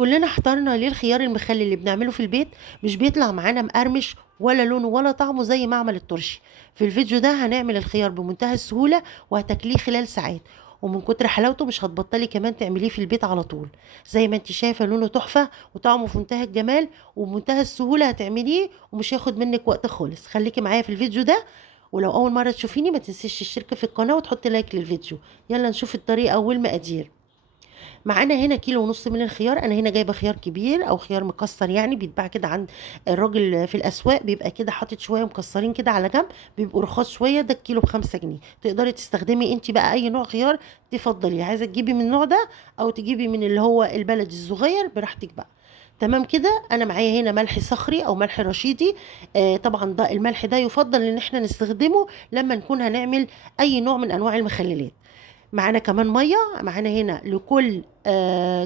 كلنا احترنا ليه الخيار المخلل اللي بنعمله في البيت مش بيطلع معانا مقرمش ولا لونه ولا طعمه زي معمل الترشي. في الفيديو ده هنعمل الخيار بمنتهى السهولة وهتاكليه خلال ساعات، ومن كتر حلاوته مش هتبطلي كمان تعمليه في البيت على طول. زي ما انت شايفة لونه تحفة وطعمه في منتهى الجمال وبمنتهى السهولة هتعمليه ومش هياخد منك وقت خالص. خليكي معايا في الفيديو ده، ولو أول مرة تشوفيني ما تنسيش تشتركي في القناة وتحطي لايك للفيديو. يلا نشوف الطريقة والمقادير. معانا هنا كيلو ونص من الخيار، انا هنا جايبه خيار كبير او خيار مكسر، يعني بيتباع كده عند الراجل في الاسواق، بيبقى كده حاطط شويه مكسرين كده على جنب، بيبقوا رخاص شويه. ده الكيلو ب5 جنيه. تقدري تستخدمي انت بقى اي نوع خيار تفضلي، عايزه تجيبي من النوع ده او تجيبي من اللي هو البلدي الصغير براحتك بقى. تمام كده. انا معايا هنا ملح صخري او ملح رشيدي. طبعا ده الملح ده يفضل ان احنا نستخدمه لما نكون هنعمل اي نوع من انواع المخللات. معانا كمان ميه. معانا هنا لكل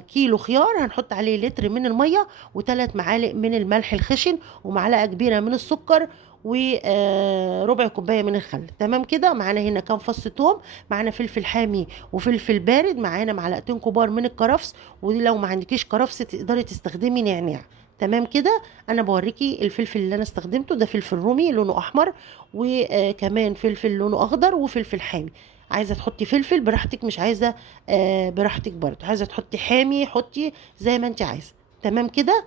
كيلو خيار هنحط عليه لتر من الميه وثلاث معالق من الملح الخشن ومعلقه كبيره من السكر وربع كوبايه من الخل. تمام كده. معانا هنا كام فص توم، معانا فلفل حامي وفلفل بارد، معانا معلقتين كبار من الكرفس، ودي لو ما عندكيش كرفس تقدري تستخدمي نعناع. تمام كده. انا بوريكي الفلفل اللي انا استخدمته، ده فلفل رومي لونه احمر، وكمان فلفل لونه اخضر وفلفل حامي. عايزه تحطي فلفل براحتك، مش عايزه براحتك برضه. عايزه تحطي حامي حطي زي ما انت عايزه. تمام كده.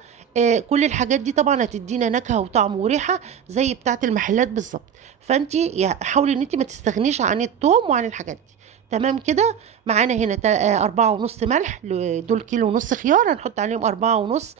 كل الحاجات دي طبعا هتدينا نكهه وطعم وريحه زي بتاعه المحلات بالظبط. فانت حاولي ان انت ما تستغنيش عن الثوم وعن الحاجات دي. تمام كده. معانا هنا 4.5 ملح، دول كيلو ونص خيار هنحط عليهم 4.5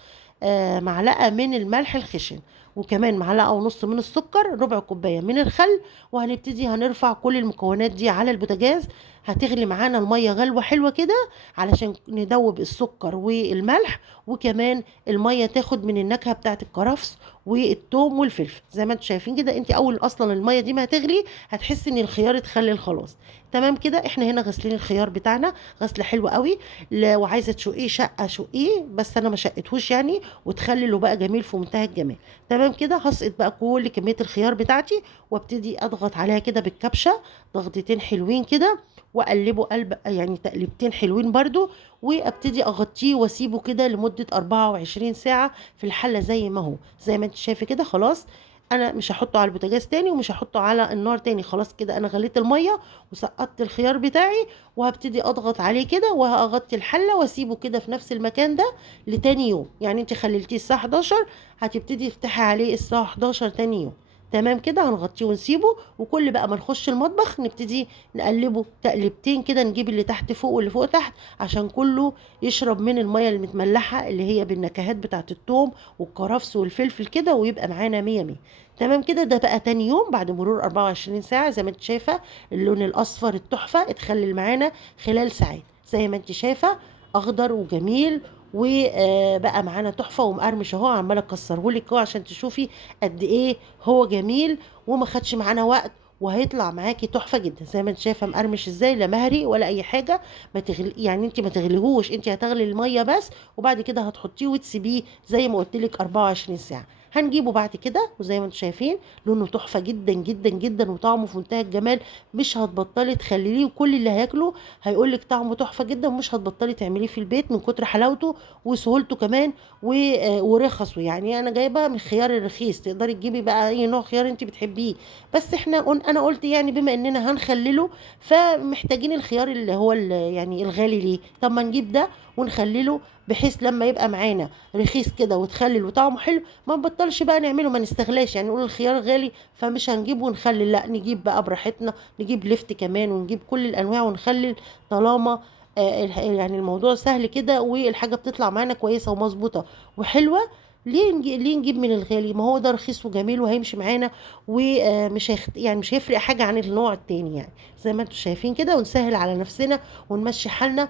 معلقه من الملح الخشن، وكمان معلقه ونص من السكر، ربع كوبايه من الخل. وهنبتدي هنرفع كل المكونات دي على البوتاجاز. هتغلي معانا الميه غلوه حلوه كده علشان ندوب السكر والملح، وكمان الميه تاخد من النكهه بتاعت الكرفس والثوم والفلفل. زي ما انتم شايفين كده، انت اول اصلا الميه دي ما هتغلي هتحسي ان الخيار اتخلل خلاص. تمام كده. احنا هنا غاسلين الخيار بتاعنا غسله حلوه قوي. وعايزه تشقيه شقه شقيه، بس انا ما شقتهوش يعني، وتخلله بقى جميل في منتهى الجمال. تمام كده. هسقط بقى كل كميه الخيار بتاعتي وابتدي اضغط عليها كده بالكبشه ضغطتين حلوين كده، واقلبه قلب يعني تقلبتين حلوين برضو، وابتدي اغطيه واسيبه كده لمده 24 ساعه في الحله زي ما هو. زي ما انت شايفه كده خلاص. انا مش هحطه على البوتاجاز تاني ومش هحطه على النار تاني، خلاص كده انا غليت الميه وسقطت الخيار بتاعي، وهبتدي اضغط عليه كده وهغطي الحله واسيبه كده في نفس المكان ده لتاني يوم. يعني انت خليتيه الساعه 11، هتبتدي تفتحي عليه الساعه 11 تاني يوم. تمام كده. هنغطيه ونسيبه، وكل بقى ما نخش المطبخ نبتدي نقلبه تقلبتين كده، نجيب اللي تحت فوق واللي فوق تحت عشان كله يشرب من المية المتملحة اللي هي بالنكهات بتاعت الثوم والكرفس والفلفل كده، ويبقى معانا مية مية. تمام كده. ده بقى تاني يوم بعد مرور 24 ساعة. زي ما انت شايفة اللون الأصفر التحفة اتخلل معانا خلال ساعات زي ما انت شايفة، أخضر وجميل، وبقى معانا تحفه ومقرمش اهو. عماله اكسرهولك اهو عشان تشوفي قد ايه هو جميل وما خدش معانا وقت، وهيطلع معاكي تحفه جدا. زي ما انت شايفه مقرمش ازاي، لا مهري ولا اي حاجه. ما تغلي يعني، انت ما تغليهوش، انت هتغلي الميه بس، وبعد كده هتحطيه وتسيبيه زي ما قلت لك 24 ساعه. هنجيبه بعد كده وزي ما انتم شايفين لونه تحفه جدا جدا جدا وطعمه في منتهى الجمال. مش هتبطلي تخليه، وكل اللي هياكله هيقول لك طعمه تحفه جدا، ومش هتبطلي تعمليه في البيت من كتر حلاوته وسهولته كمان ورخصه. يعني انا جايبه من الخيار الرخيص، تقدري تجيبي بقى اي نوع خيار انت بتحبيه. بس احنا انا قلت يعني بما اننا هنخلله فمحتاجين الخيار اللي هو يعني الغالي. ليه؟ طب ما نجيب ده ونخلله، بحيث لما يبقى معانا رخيص كده وتخلل وطعمه حلو ما نبطلش بقى نعمله، ما نستغلاش يعني نقول الخيار غالي فمش هنجيبه ونخلل. لا، نجيب بقى براحتنا، نجيب لفت كمان ونجيب كل الانواع ونخلل، طالما يعني الموضوع سهل كده والحاجة بتطلع معانا كويسة ومظبوطة وحلوة. ليه نجيب من الغالي؟ ما هو ده رخيص وجميل وهيمشي معانا، ومش يعني مش هيفرق حاجة عن النوع التاني يعني. زي ما انتم شايفين كده، ونسهل على نفسنا ونمشي حالنا.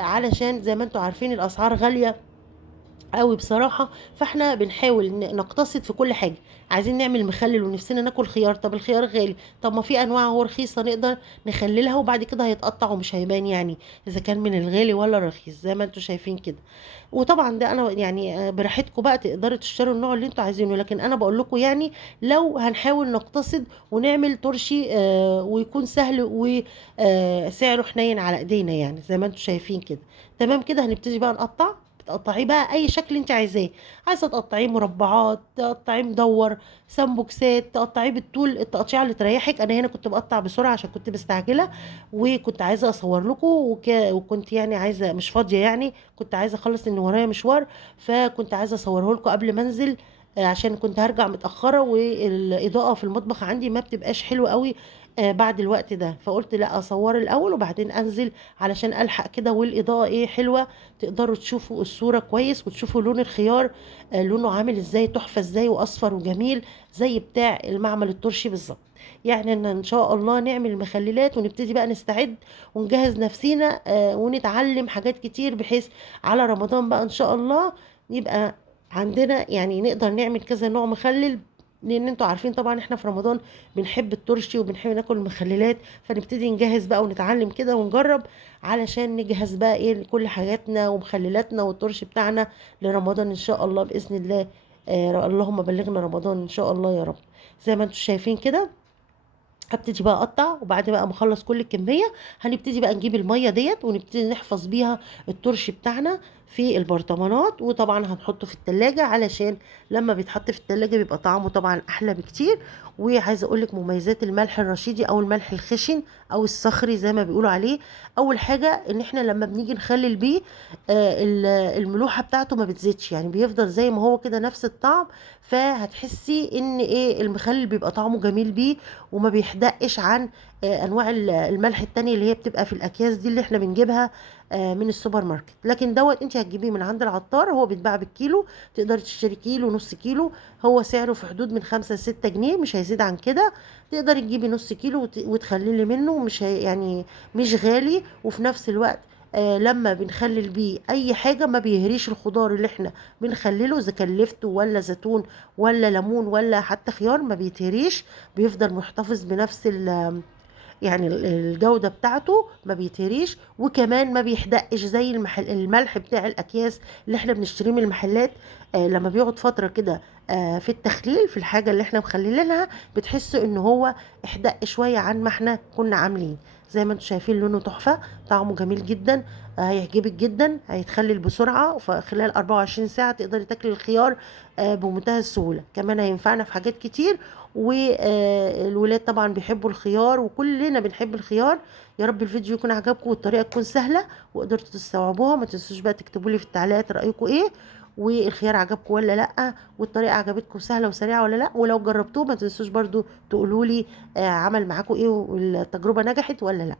علشان زي ما انتم عارفين الأسعار غالية قوي بصراحة. فاحنا بنحاول نقتصد في كل حاجة. عايزين نعمل مخلل ونفسنا ناكل خيار، طب الخيار غالي، طب ما في انواع هو رخيصة نقدر نخللها وبعد كده هيتقطع ومش هيبان يعني اذا كان من الغالي ولا الرخيص زي ما انتم شايفين كده. وطبعا ده انا يعني براحتكم بقى تقدروا تشتروا النوع اللي انتوا عايزينه، لكن انا بقول لكم يعني لو هنحاول نقتصد ونعمل ترشي ويكون سهل وسعره حنين على ايدينا يعني زي ما انتم شايفين كده. تمام كده. هنبتدي بقى نقطع تقطعيه بقى اي شكل انت عايزاه، عايزه تقطعيه مربعات، تقطعيه مدور، سمبوكسات، تقطعيه بالطول، التقطيعه اللي تريحك. انا هنا كنت بقطع بسرعه عشان كنت مستعجله، وكنت عايزه اصور لكم، وكنت يعني عايزه مش فاضيه، يعني كنت عايزه اخلص ان ورايا مشوار، فكنت عايزه اصوره لكم قبل ما انزل، عشان كنت هرجع متاخره، والاضاءه في المطبخ عندي ما بتبقاش حلوه قوي بعد الوقت ده، فقلت لا اصور الاول وبعدين انزل علشان الحق كده، والاضاءه ايه حلوه، تقدروا تشوفوا الصوره كويس وتشوفوا لون الخيار لونه عامل ازاي، تحفه ازاي، واصفر وجميل زي بتاع المعمل الترشي بالظبط. يعني ان شاء الله نعمل المخللات ونبتدي بقى نستعد ونجهز نفسينا ونتعلم حاجات كتير، بحيث على رمضان بقى ان شاء الله يبقى عندنا يعني نقدر نعمل كذا نوع مخلل. لان انتوا عارفين طبعا احنا في رمضان بنحب الترشي وبنحب ناكل المخللات، فنبتدي نجهز بقى ونتعلم كده ونجرب علشان نجهز بقى ايه كل حاجاتنا ومخللاتنا والترشي بتاعنا لرمضان ان شاء الله باذن الله. اللهم بلغنا رمضان ان شاء الله يا رب. زي ما انتوا شايفين كده، هبتدي بقى اقطع، وبعد بقى ما اخلص كل الكميه هنبتدي بقى نجيب الميه ديت ونبتدي نحفظ بيها الترش بتاعنا في البرطمانات، وطبعا هنحطه في التلاجة علشان لما بيتحط في التلاجة بيبقى طعمه طبعا احلى بكتير. وعايزه اقول لك مميزات الملح الرشيدي او الملح الخشن او الصخري زي ما بيقولوا عليه. اول حاجه ان احنا لما بنيجي نخلل بيه الملوحه بتاعته ما بتزيدش، يعني بيفضل زي ما هو كده نفس الطعم، فهتحسي ان ايه المخلل بيبقى طعمه جميل بيه وما بيحدقش عن انواع الملح التانية اللي هي بتبقى في الاكياس دي اللي احنا بنجيبها من السوبر ماركت. لكن دوت انت هتجيبيه من عند العطار، هو بيتباع بالكيلو، تقدري تشتري كيلو نص كيلو، هو سعره في حدود من 5 ل6 جنيه مش هيزيد عن كده. تقدري تجيبي نص كيلو وتخللي منه، مش يعني مش غالي، وفي نفس الوقت لما بنخلل بيه اي حاجه ما بيهريش الخضار اللي احنا بنخلله، اذا كان لفته ولا زيتون ولا ليمون ولا حتى خيار، ما بيتهريش، بيفضل محتفظ بنفس يعني الجودة بتاعته ما بيتهريش، وكمان ما بيحدقش زي الملح بتاع الأكياس اللي احنا بنشتريه من المحلات. لما بيقعد فترة كده في التخليل في الحاجة اللي احنا مخللينها بتحسوا ان هو احدق شوية عن ما احنا كنا عاملين. زي ما انتم شايفين لونه تحفة، طعمه جميل جدا، هيعجبك جدا، هيتخلل بسرعة، فخلال 24 ساعة تقدري تاكلي الخيار بمنتهى السهولة. كمان هينفعنا في حاجات كتير، والولاد طبعا بيحبوا الخيار وكلنا بنحب الخيار. يا رب الفيديو يكون عجبكم والطريقه تكون سهله وقدرتوا تستوعبوها. ما تنسوش بقى تكتبوا لي في التعليقات رايكم ايه، والخيار عجبكم ولا لا، والطريقه عجبتكم سهله وسريعه ولا لا، ولو جربتوه ما تنسوش برضو تقولوا لي عمل معاكم ايه والتجربه نجحت ولا لا.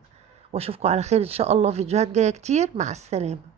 واشوفكم على خير ان شاء الله، فيديوهات جايه كتير. مع السلامه.